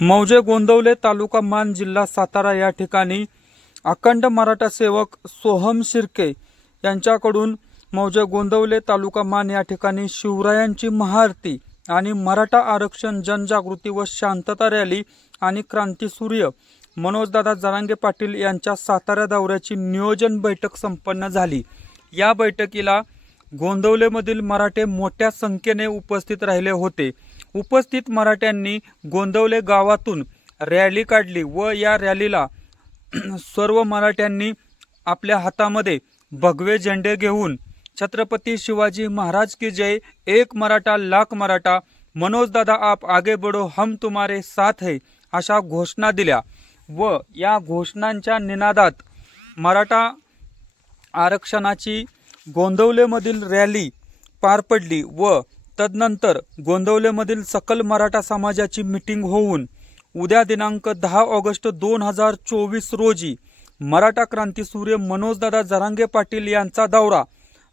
मौजे गोंदवले तालुका मान जिल्हा सातारा या ठिकाणी अखंड मराठा सेवक सोहम शिर्के यांच्याकडून मौजे गोंदवले तालुका मान या ठिकाणी शिवरायांची महाआरती आणि मराठा आरक्षण जनजागृती व शांतता रॅली आणि क्रांतीसूर्य मनोजदादा जरांगे पाटील यांच्या सातारा दौऱ्याची नियोजन बैठक संपन्न झाली. या बैठकीला गोंदवलेमधील मराठे मोठ्या संख्येने उपस्थित राहिले होते. उपस्थित मराठ्यांनी गोंदवले गावातून रॅली काढली व या रॅलीला सर्व मराठ्यांनी आपल्या हातामध्ये भगवे झेंडे घेऊन छत्रपती शिवाजी महाराज की जय एक मराठा लाख मराठा मनोजदादा आप आगे बढो हम तुम्हारे साथ है अशा घोषणा दिल्या. व या घोषणांच्या निनादात मराठा आरक्षणाची गोंदवलेमधील रॅली पार पडली व तदनंतर गोंदवलेमधील सकल मराठा समाजाची मिटिंग होऊन उद्या दिनांक दहा ऑगस्ट दोन हजार चोवीस रोजी मराठा क्रांतीसूर्य मनोजदादा जरांगे पाटील यांचा दौरा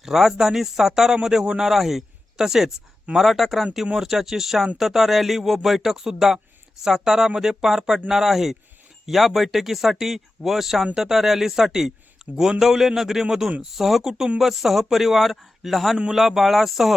राजधानी सातारामध्ये होणार आहे. तसेच मराठा क्रांती मोर्चाची शांतता रॅली व बैठकसुद्धा सातारामध्ये पार पडणार आहे. या बैठकीसाठी व शांतता रॅलीसाठी गोंदवले नगरीमधून सहकुटुंब सहपरिवार लहान मुलाबाळासह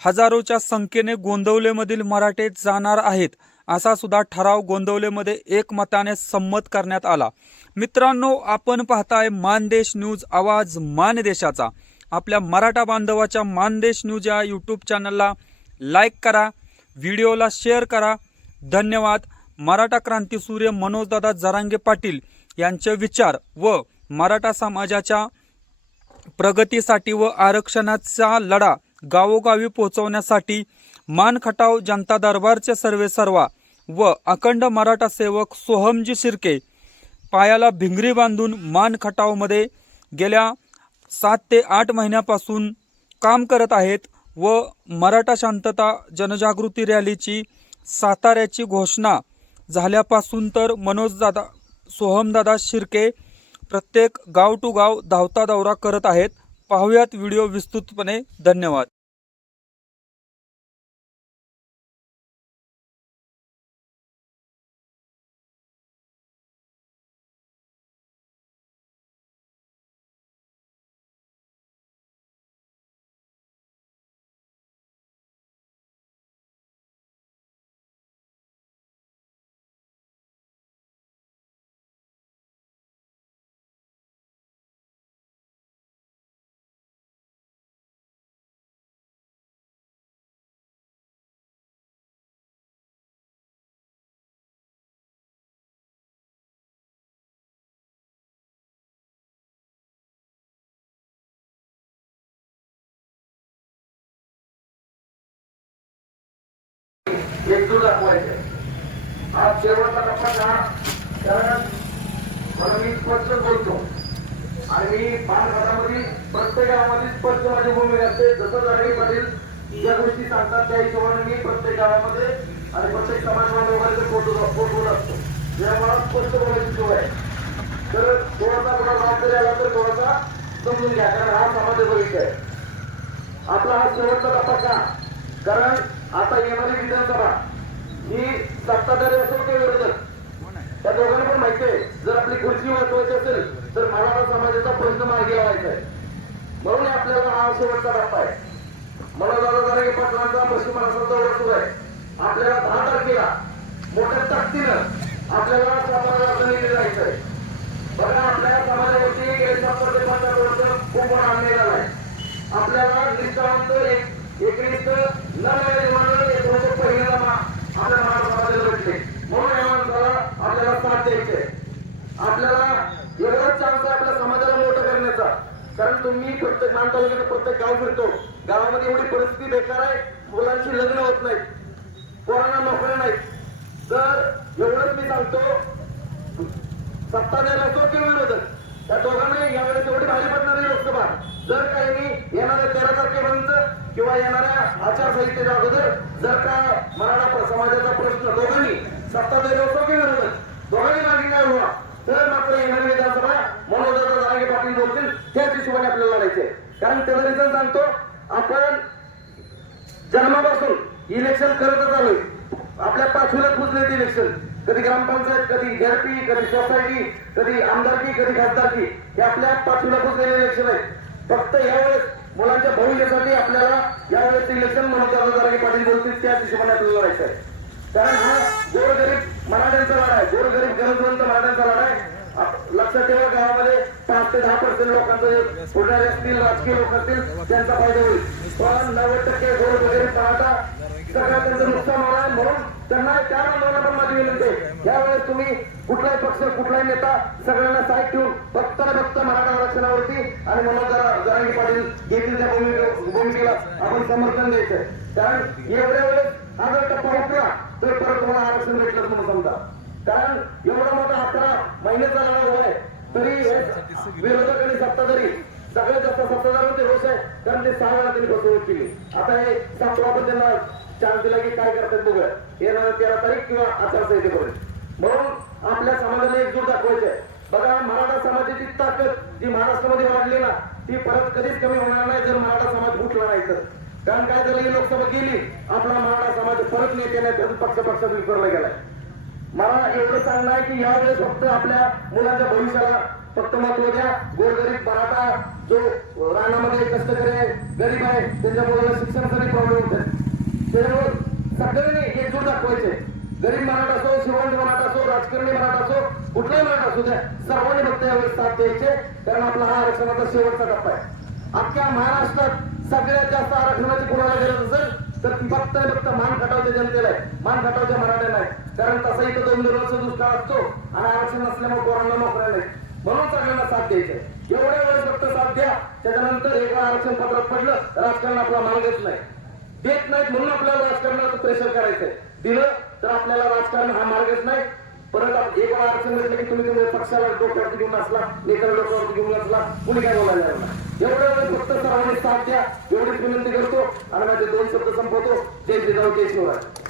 हजारोच्या संख्येने गोंदवलेमधील मराठे जाणार आहेत असा सुद्धा ठराव गोंदवलेमध्ये एकमताने संमत करण्यात आला. मित्रांनो आपण पाहताय मानदेश न्यूज आवाज मानदेशाचा. आपल्या मराठा बांधवाच्या मानदेश न्यूज या यूट्यूब चॅनलला लाईक करा व्हिडिओला शेअर करा. धन्यवाद. मराठा क्रांतीसूर्य मनोजदादा जरांगे पाटील यांचे विचार व मराठा समाजाच्या प्रगतीसाठी व आरक्षणाचा लढा गावोगावी पोहोचवण्यासाठी मान खटाव जनता दरबारचे सर्वे सर्वा व अखंड मराठा सेवक सोहमजी शिर्के पायाला भिंगरी बांधून मानखटावमध्ये गेल्या सात ते आठ महिन्यापासून काम करत आहेत व मराठा शांतता जनजागृती रॅलीची साताऱ्याची घोषणा झाल्यापासून तर मनोजदादा सोहमदादा शिर्के प्रत्येक गाव टू गाव धावता दौरा करत आहेत. पाहूयात व्हिडिओ विस्तृतपणे. धन्यवाद. आज शेवटचा टप्पा का कारण मला मी स्पष्ट बोलतो. आणि मी पाच घरामध्ये प्रत्येक गावामध्ये स्पष्ट माझी भूमिका असते. जसं जागरी पाटील ज्या गोष्टी सांगतात त्या हिशोबाने मी प्रत्येक गावामध्ये आणि प्रत्येक समाज बांधवांचे फोटो फोटो असतो जेव्हा मला स्पष्ट बोलायची सवय आहे. तर थोडासा मला जबाबदारी आला तर थोडासा समजून घ्या. कारण हा समाजाचा विषय आहे. आपला हा शेवटचा टप्पा का? कारण आता येणारी विधानसभा ही सत्ताधारी असो काही विरोधक त्या दोघांना पण माहिती आहे. जर आपली खुर्ची वाचवायची असेल तर मराठा समाजाचा प्रश्न मागे लावायचा आहे. म्हणून आपल्याला हा शेवटचा टप्पा आहे. मला दादा जरा पाटलांचा पश्चिम महाराष्ट्राचा दौरा सुरू आहे. आपल्याला दहा तारखेला मोठ्या ताकदीनं आपल्याला सातारा राजधानीला जायचं आहे. बघा आपल्या समाजावरती गेले सत्तर ते पंधरा वर्ष खूप मोठा अन्याय झाला आहे. आपल्याला निष्ठावंत एक एकनिष्ठ न मिळाले म्हणून एक वर्ष पहिल्यांदा मा- आपल्या महाराष्ट्र समाजाला भेटले म्हणून या माणसाला आपल्याला साथ द्यायचे आपल्याला एवढाच चान्स आहे आपल्या समाजाला मोठं करण्याचा कारण तुम्ही प्रत्येक मान तालुक्यात प्रत्येक गाव फिरतो. गावामध्ये एवढी परिस्थिती बेकार आहे मुलांची लग्न होत नाहीत पोरांना नोकऱ्या नाहीत. तर एवढंच मी सांगतो सत्ताधारी असो किंवा विरोधक त्या दोघांना यावेळेस एवढी भारी पडणार आहे लोकसभा. जर काही येणाऱ्या तेरा तारखेपर्यंत किंवा येणाऱ्या आचारसंहितेच्या अगोदर जर का मराठा समाजाचा प्रश्न दोघांनी सत्ताधारी असो किंवा विरोधक दोघांनी मागे काय व्हा तर मात्र येणारी विधानसभा मनोजदादा जारांगे पाटील बोलतील त्याच हिशोबाने आपल्याला लढायचे कारण त्याचा रिझन सांगतो आपण जन्मापासून इलेक्शन करतच आलोय. आपल्या पाचवीला खुश ते इलेक्शन कधी ग्रामपंचायत कधी झेडपी कधी सोसायटी कधी आमदारकी कधी खासदारकी हे आपल्या पाचवीला पुजलेले इलेक्शन आहे फक्त यावेळेस मुलांच्या भविष्यासाठी आपल्याला यावेळेस इलेक्शन म्हणून जरांगे पाटील बोलतील त्याच हिशोबाने आपल्याला लढायचं आहे. कारण हा गोरगरीब मराठ्यांचा लढा आहे. गोरगरीब गरजवंत मराठ्यांचा लढा आहे आप- लक्षात ठेवा गावामध्ये पाच ते दहा पर्सेंट लोकांचं पुढारी असतील राजकीय लोक असतील त्यांचा फायदा होईल. पण नव्वद टक्के गोड वगैरे पाहता सगळं त्यांचं नुकसान होणार म्हणून त्यांना त्या आंदोलनाला पण माझी विनंती आहे. यावेळेस तुम्ही कुठलाही पक्ष कुठलाही नेता सगळ्यांना साईड ठेवून फक्त ना फक्त मराठा आरक्षणावरती आणि म्हणून जरा जरांगी पाटील घेतील त्या भूमिकेला आपण समर्थन द्यायचं कारण एवढ्या वेळेस हा जर टप्पा उठला तर परत तुम्हाला आरक्षण भेटलं म्हणून समजा. कारण एवढा मोठा अकरा महिन्याचा लढा उभा आहे. तरी हे विरोधक आणि सत्ताधारी सगळ्यात जास्त सत्ताधार होते रोष आहे कारण ते सहा वेळा त्यांनी फसवणूक केली. आता हे सातवा पण त्यांना चान्स दिला की काय करतात बघूया. येणार तेरा तारीख किंवा आचारसंहितेपर्यंत. म्हणून आपल्या समाजाला एकजूट दाखवायची बघा मराठा समाजाची ताकद जी महाराष्ट्रामध्ये वाढली ना ती परत कधीच कमी होणार नाही जर मराठा समाज फुटला नाही तर. कारण काय झालं ही लोकसभा गेली आपला मराठा समाज परत नेते नाही पक्ष पक्षात विखरला गेलाय. सांगणं आहे की यावेळेस फक्त आपल्या मुलाच्या भविष्याला फक्त महत्त्व द्या. गोरगरीब मराठा जो रानामध्ये कष्टकरी आहे गरीब आहे त्यांच्या मुलाला शिक्षणासाठी प्रॉब्लेम होत त्याच्यामुळे सगळ्यांनी एकजूट दाखवायचे. गरीब मराठा असो श्रीमंत मराठा असो राजकारणी मराठा असो कुठलाही मराठा असू द्या सर्वांनी फक्त यावेळेस साथ द्यायचे. कारण आपला हा आरक्षणाचा शेवटचा टप्पा आहे. अख्ख्या महाराष्ट्रात सगळ्यात जास्त आरक्षणाची कुणाला गरज असेल? तर फक्त फक्त मान खटावच्या जनतेला आहे. मान खटावच्या मराठ्यांना आहे. कारण तसा इथं दोन दोन वर्ष दुष्काळ असतो आणि आरक्षण नसल्यामुळे पोरांना नोकऱ्या नाही. म्हणून सगळ्यांना साथ द्यायचे एवढ्या वेळेस फक्त साथ द्या. त्याच्यानंतर एकदा आरक्षण पत्रात पडलं राजकारण आपला मार्गच नाही. देत नाहीत म्हणून आपल्याला राजकारणाचं प्रेशर करायचंय. दिलं तर आपल्याला राजकारण हा मार्गच नाही. परत एक वेळा आरक्षण घेतलं की तुम्ही तुम्ही पक्षाला डोक्यावरती घेऊन असला लेकर डोक्यावरती घेऊन असला कुणी काय बोलायला एवढ्या वेळेस फक्त सर्वांनी साथ द्या. एवढीच विनंती करतो आणि माझे दोन शब्द संपवतो जय जिजाऊ जय शिवराय